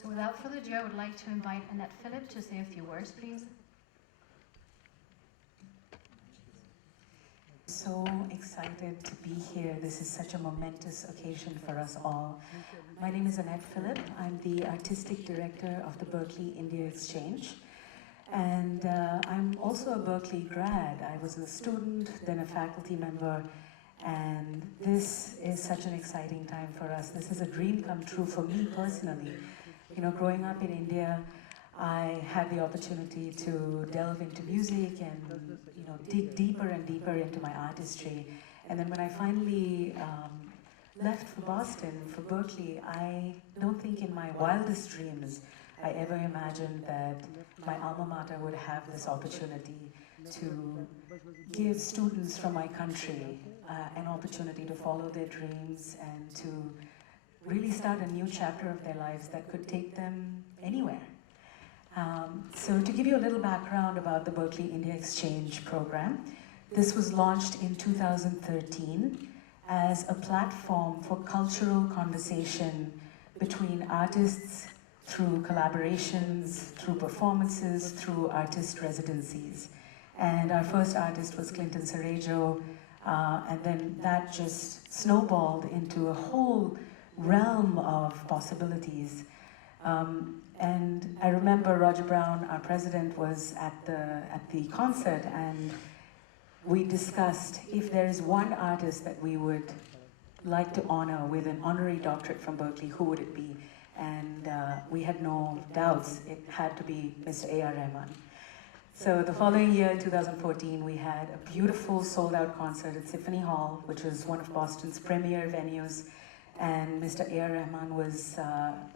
So without further ado, I would like to invite Annette Phillip to say a few words, please. So excited to be here. This is such a momentous occasion for us all. My name is Annette Phillip. I'm the artistic director of the Berklee India Exchange. And I'm also a Berklee grad. I was a student, then a faculty member, and this is such an exciting time for us. This is a dream come true for me personally. You know, growing up in India, I had the opportunity to delve into music and, you know, dig deeper and deeper into my artistry. And then when I finally left for Boston, for Berklee, I don't think in my wildest dreams I ever imagined that my alma mater would have this opportunity to give students from my country an opportunity to follow their dreams and to really start a new chapter of their lives that could take them anywhere. So to give you a little background about the Berklee India Exchange program, this was launched in 2013 as a platform for cultural conversation between artists through collaborations, through performances, through artist residencies. And our first artist was Clinton Cerejo, and then that just snowballed into a whole realm of possibilities. And I remember Roger Brown, our president, was at the concert, and we discussed if there is one artist that we would like to honor with an honorary doctorate from Berklee, who would it be? And we had no doubts. It had to be Mr. A.R. Rahman. So the following year, 2014, we had a beautiful sold-out concert at Symphony Hall, which was one of Boston's premier venues. And Mr. A.R. Rahman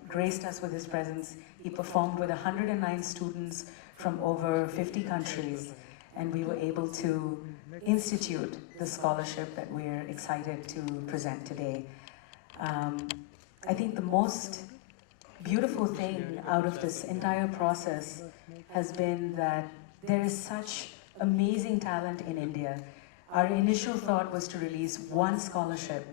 graced us with his presence. He performed with 109 students from over 50 countries, and we were able to institute the scholarship that we're excited to present today. I think the most beautiful thing out of this entire process has been that there is such amazing talent in India. Our initial thought was to release one scholarship,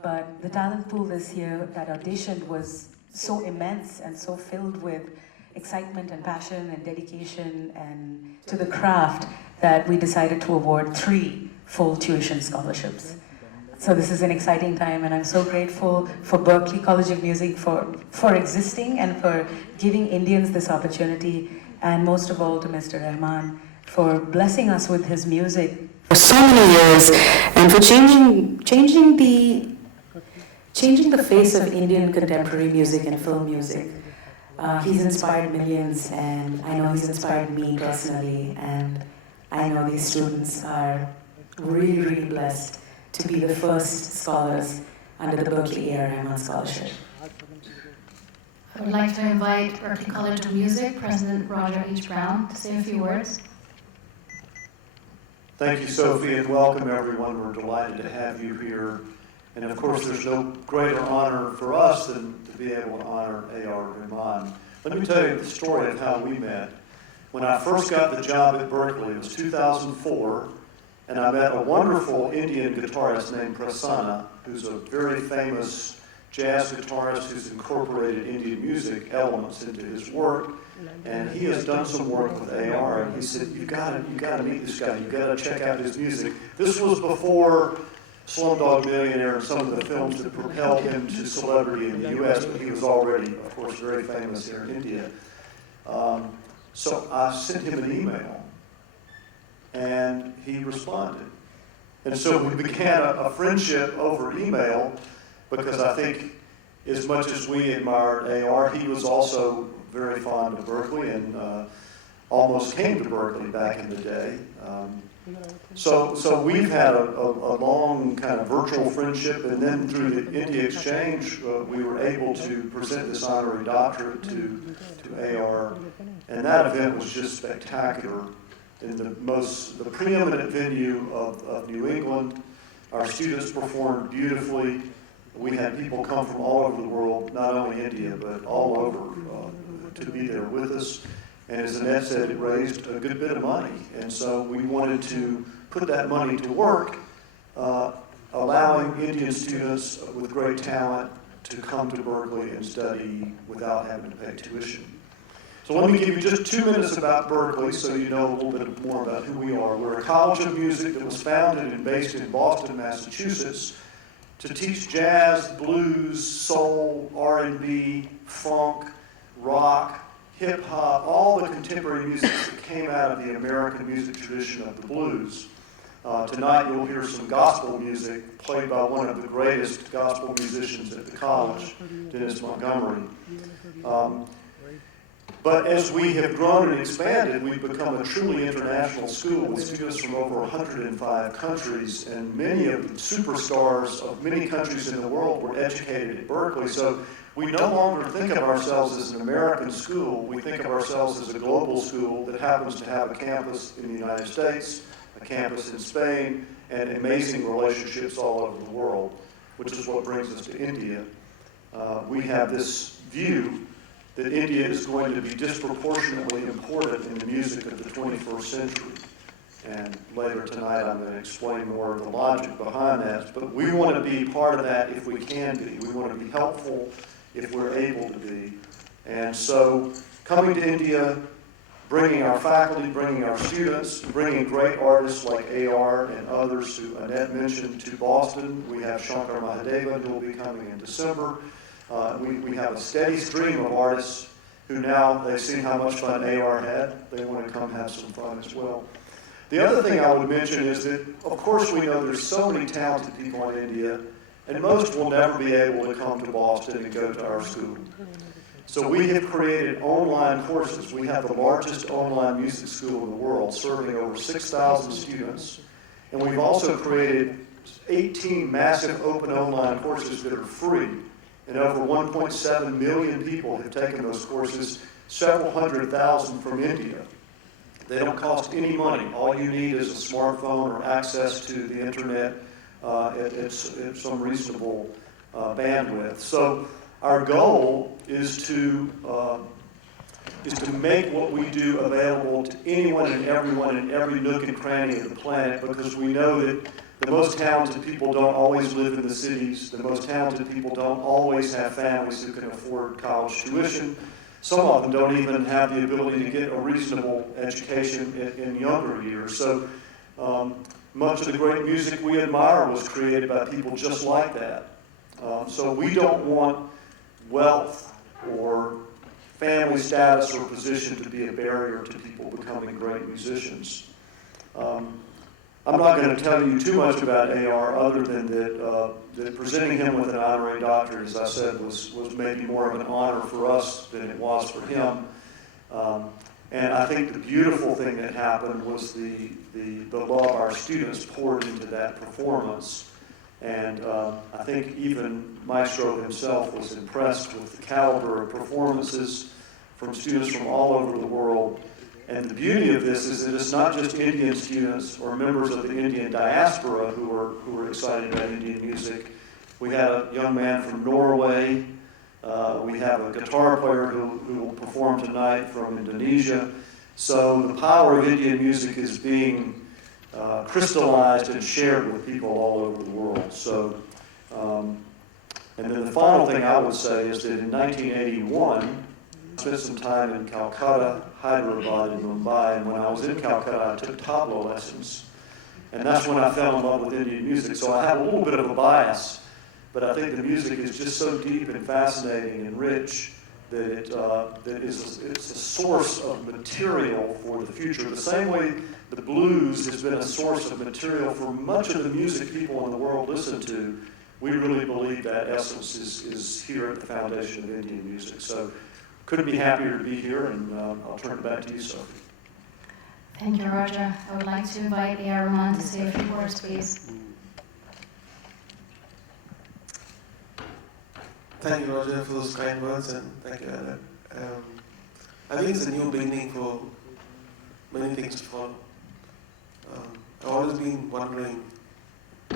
but the talent pool this year that auditioned was so immense and so filled with excitement and passion and dedication and to the craft that we decided to award 3 full tuition scholarships. So this is an exciting time, and I'm so grateful for Berklee College of Music for existing and for giving Indians this opportunity, and most of all to Mr. Rahman for blessing us with his music for so many years and for changing the face of Indian contemporary music and film music. He's inspired millions, and I know he's inspired me personally, and I know these students are really, really blessed to be the first scholars under the Berklee A.R. Rahman Scholarship. I would like to invite Berklee College of Music President Roger H. Brown to say a few words. Thank you, Sophie, and welcome everyone. We're delighted to have you here. And of course, there's no greater honor for us than to be able to honor A.R. Rahman. Let me tell you the story of how we met. When I first got the job at Berklee, it was 2004, and I met a wonderful Indian guitarist named Prasanna, who's a very famous jazz guitarist who's incorporated Indian music elements into his work. And he has done some work with A.R., and he said, you gotta meet this guy, you gotta check out his music. This was before Slumdog Millionaire and some of the films that propelled him to celebrity in the U.S., but he was already, of course, very famous here in India. So I sent him an email, and he responded. And so we began a friendship over email, because I think as much as we admired A.R., he was also very fond of Berklee and almost came to Berklee back in the day. So we've had a long kind of virtual friendship, and then through the India Exchange, we were able to present this honorary doctorate to A.R., and that event was just spectacular. In the preeminent venue of New England, our students performed beautifully. We had people come from all over the world, not only India, but all over, to be there with us. And as Annette said, it raised a good bit of money. And so we wanted to put that money to work, allowing Indian students with great talent to come to Berklee and study without having to pay tuition. So let me give you just 2 minutes about Berklee so you know a little bit more about who we are. We're a college of music that was founded and based in Boston, Massachusetts, to teach jazz, blues, soul, R&B, funk, rock, hip-hop, all the contemporary music that came out of the American music tradition of the blues. Tonight you'll hear some gospel music played by one of the greatest gospel musicians at the college, Dennis Montgomery. But as we have grown and expanded, we've become a truly international school with students from over 105 countries, and many of the superstars of many countries in the world were educated at Berklee. So we no longer think of ourselves as an American school. We think of ourselves as a global school that happens to have a campus in the United States, a campus in Spain, and amazing relationships all over the world, which is what brings us to India. We have this view that India is going to be disproportionately important in the music of the 21st century. And later tonight I'm going to explain more of the logic behind that. But we want to be part of that if we can be. We want to be helpful if we're able to be. And so coming to India, bringing our faculty, bringing our students, bringing great artists like AR and others who Annette mentioned to Boston. We have Shankar Mahadevan who will be coming in December. We have a steady stream of artists who now they've seen how much fun AR had. They want to come have some fun as well. The other thing I would mention is that, of course, we know there's so many talented people in India, and most will never be able to come to Boston and go to our school. So we have created online courses. We have the largest online music school in the world, serving over 6,000 students. And we've also created 18 massive open online courses that are free. And over 1.7 million people have taken those courses, several 100,000 from India. They don't cost any money. All you need is a smartphone or access to the internet at some reasonable bandwidth. So our goal is to make what we do available to anyone and everyone in every nook and cranny of the planet, because we know that the most talented people don't always live in the cities. The most talented people don't always have families who can afford college tuition. Some of them don't even have the ability to get a reasonable education in younger years. So much of the great music we admire was created by people just like that. So we don't want wealth or family status or position to be a barrier to people becoming great musicians. I'm not going to tell you too much about AR other than that presenting him with an honorary doctorate, as I said, was maybe more of an honor for us than it was for him. And I think the beautiful thing that happened was the love our students poured into that performance. And I think even Maestro himself was impressed with the caliber of performances from students from all over the world. And the beauty of this is that it's not just Indian students or members of the Indian diaspora who are excited about Indian music. We had a young man from Norway. We have a guitar player who will perform tonight from Indonesia. So the power of Indian music is being crystallized and shared with people all over the world. So, and then the final thing I would say is that in 1981, I spent some time in Calcutta, Hyderabad, and Mumbai, and when I was in Calcutta, I took tabla lessons. And that's when I fell in love with Indian music. So I have a little bit of a bias, but I think the music is just so deep and fascinating and rich that it's a source of material for the future. The same way the blues has been a source of material for much of the music people in the world listen to, we really believe that essence is here at the foundation of Indian music. So couldn't be happier to be here, and I'll turn it back to you, Sophie. Thank you, Roger. I would like to invite A.R. Rahman to say a few words, please. Thank you, Roger, for those kind words, and thank you, Annette. I think it's a new beginning for many things to follow. I've always been wondering,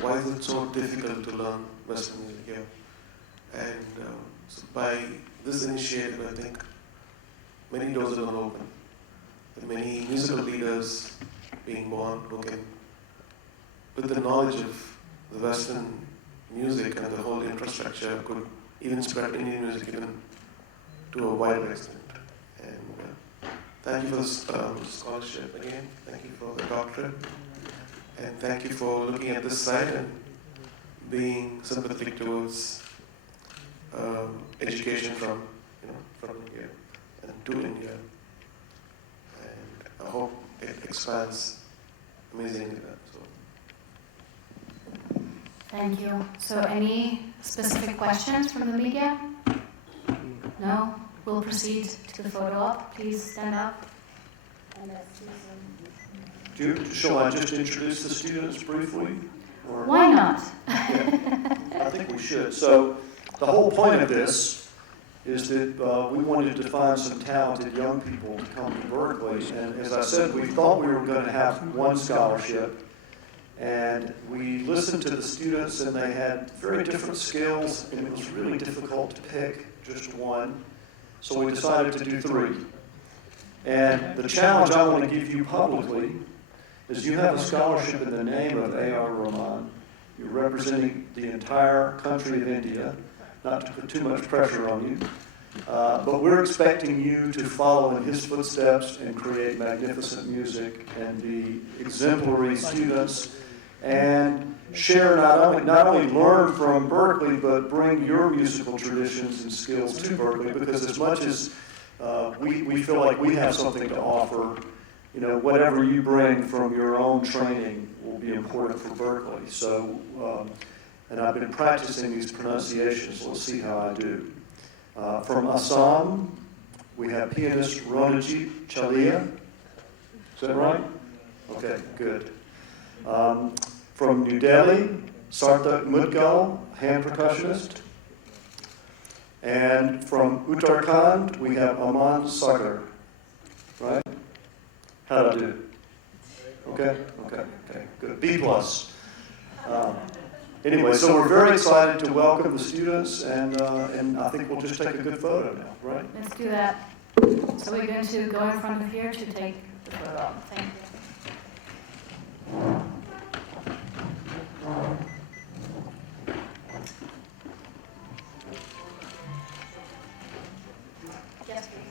why is it so difficult to learn Western music here? And so by this initiative, I think many doors are going to open. There are many musical leaders being born who can, with the knowledge of the Western music and the whole infrastructure, could even spread Indian music even to a wider extent. And thank you for this scholarship again. Thank you for the doctorate. And thank you for looking at this side and being sympathetic towards education from India and to India. And I hope it expands amazingly. So. Thank you. So any specific questions from the media? No? We'll proceed to the photo op. Please stand up. Shall I just introduce the students briefly? Or? Why not? Yeah, I think we should. So the whole point of this is that we wanted to find some talented young people to come to Berklee. And as I said, we thought we were going to have one scholarship. And we listened to the students, and they had very different skills, and it was really difficult to pick just one. So we decided to do 3. And the challenge I want to give you publicly is you have a scholarship in the name of A.R. Rahman. You're representing the entire country of India, not to put too much pressure on you. But we're expecting you to follow in his footsteps and create magnificent music and be exemplary students and share not only learn from Berklee, but bring your musical traditions and skills to Berklee, because as much as we feel like we have something to offer, whatever you bring from your own training will be important for Berklee. So, and I've been practicing these pronunciations. Let's see how I do. From Assam, we have pianist Ronajit Chalia. Is that right? Okay, good. From New Delhi, Sarthak Mudgal, hand percussionist. And from Uttarakhand, we have Aman Sagar. Right? How do I do? Okay, good. B+. Anyway, so we're very excited to welcome the students, and I think we'll just take a good photo now, right? Let's do that. So we're going to go in front of here to take the photo op. Thank you. Yes, please.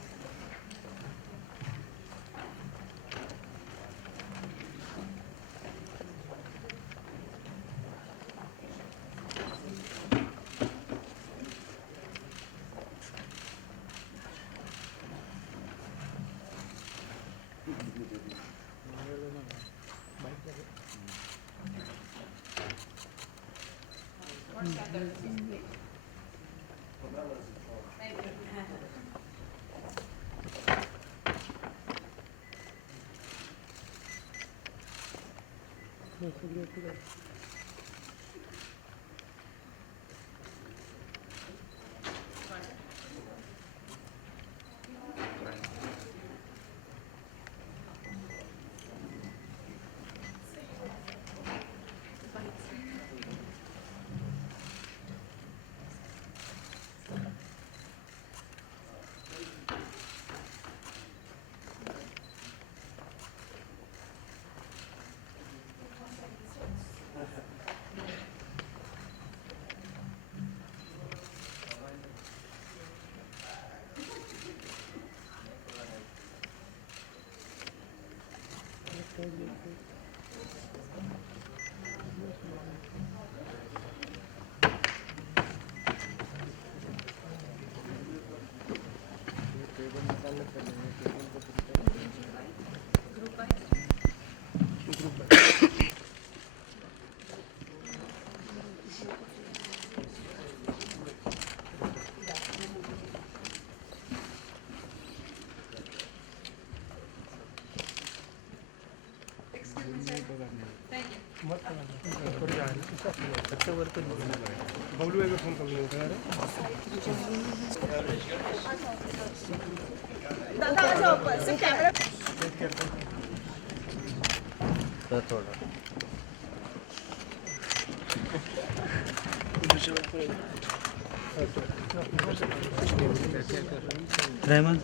Rahman.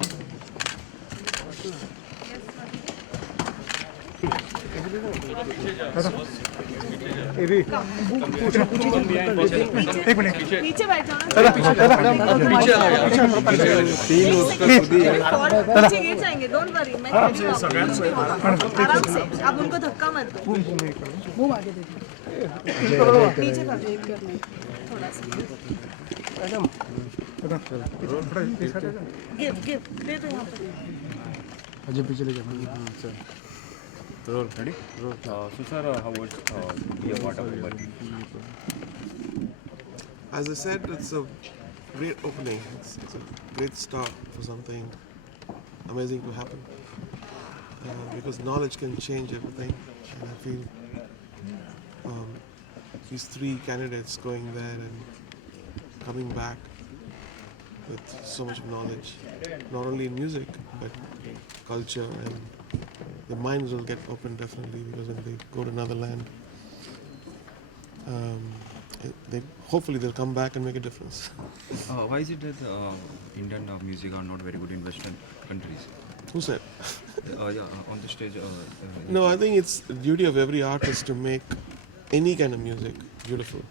एक minute पीछे बैठ जाओ ना पीछे गिर जाएंगे don't worry मैं खड़ी हूं आराम से आप उनको धक्का मत दो मुंह आगे देखो नीचे कर दो थोड़ा सा गिव दे दो यहां पे अजय पीछे ले जाओ sir Roll, ready? Roll. So sir, how was be a part of Berklee? As I said, it's a great opening. It's a great start for something amazing to happen. Because knowledge can change everything. And I feel these three candidates going there and coming back with so much knowledge, not only in music, but culture, and their minds will get open definitely, because when they go to another land, hopefully they'll come back and make a difference. Why is it that Indian music are not very good in Western countries? Who said? On the stage. No, I think it's the duty of every artist to make any kind of music beautiful.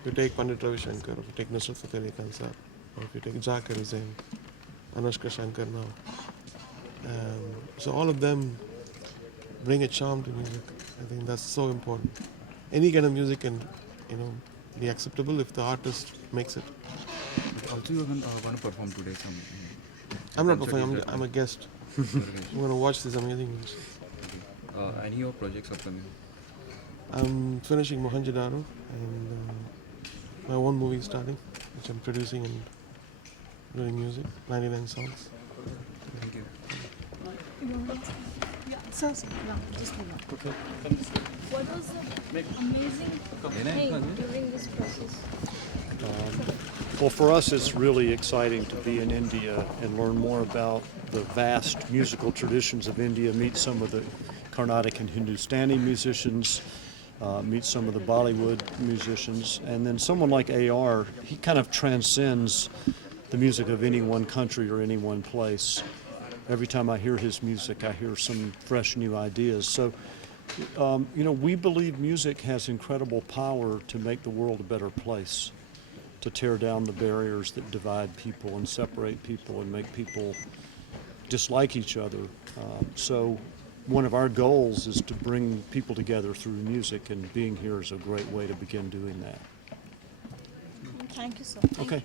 If you take Pandit Ravi Shankar, if you take Nusrat Fateh Ali Khan Sahab, or if you take Zakir Hussain, Anushka Shankar now. So all of them bring a charm to music. I think that's so important. Any kind of music can, be acceptable if the artist makes it. Also, you want to perform today some. I'm not performing. I'm a guest. I'm going to watch this amazing music. Any of your projects upcoming? I'm finishing Mohenjo-daro, and my own movie is starting, which I'm producing and doing music, 99 songs. Thank you. Sir, no, just move on. What was the amazing thing during this process? Well, for us, it's really exciting to be in India and learn more about the vast musical traditions of India, meet some of the Carnatic and Hindustani musicians, meet some of the Bollywood musicians, and then someone like AR, he kind of transcends the music of any one country or any one place. Every time I hear his music, I hear some fresh new ideas. So, we believe music has incredible power to make the world a better place, to tear down the barriers that divide people and separate people and make people dislike each other. So one of our goals is to bring people together through music, and being here is a great way to begin doing that. Thank you, sir. Okay.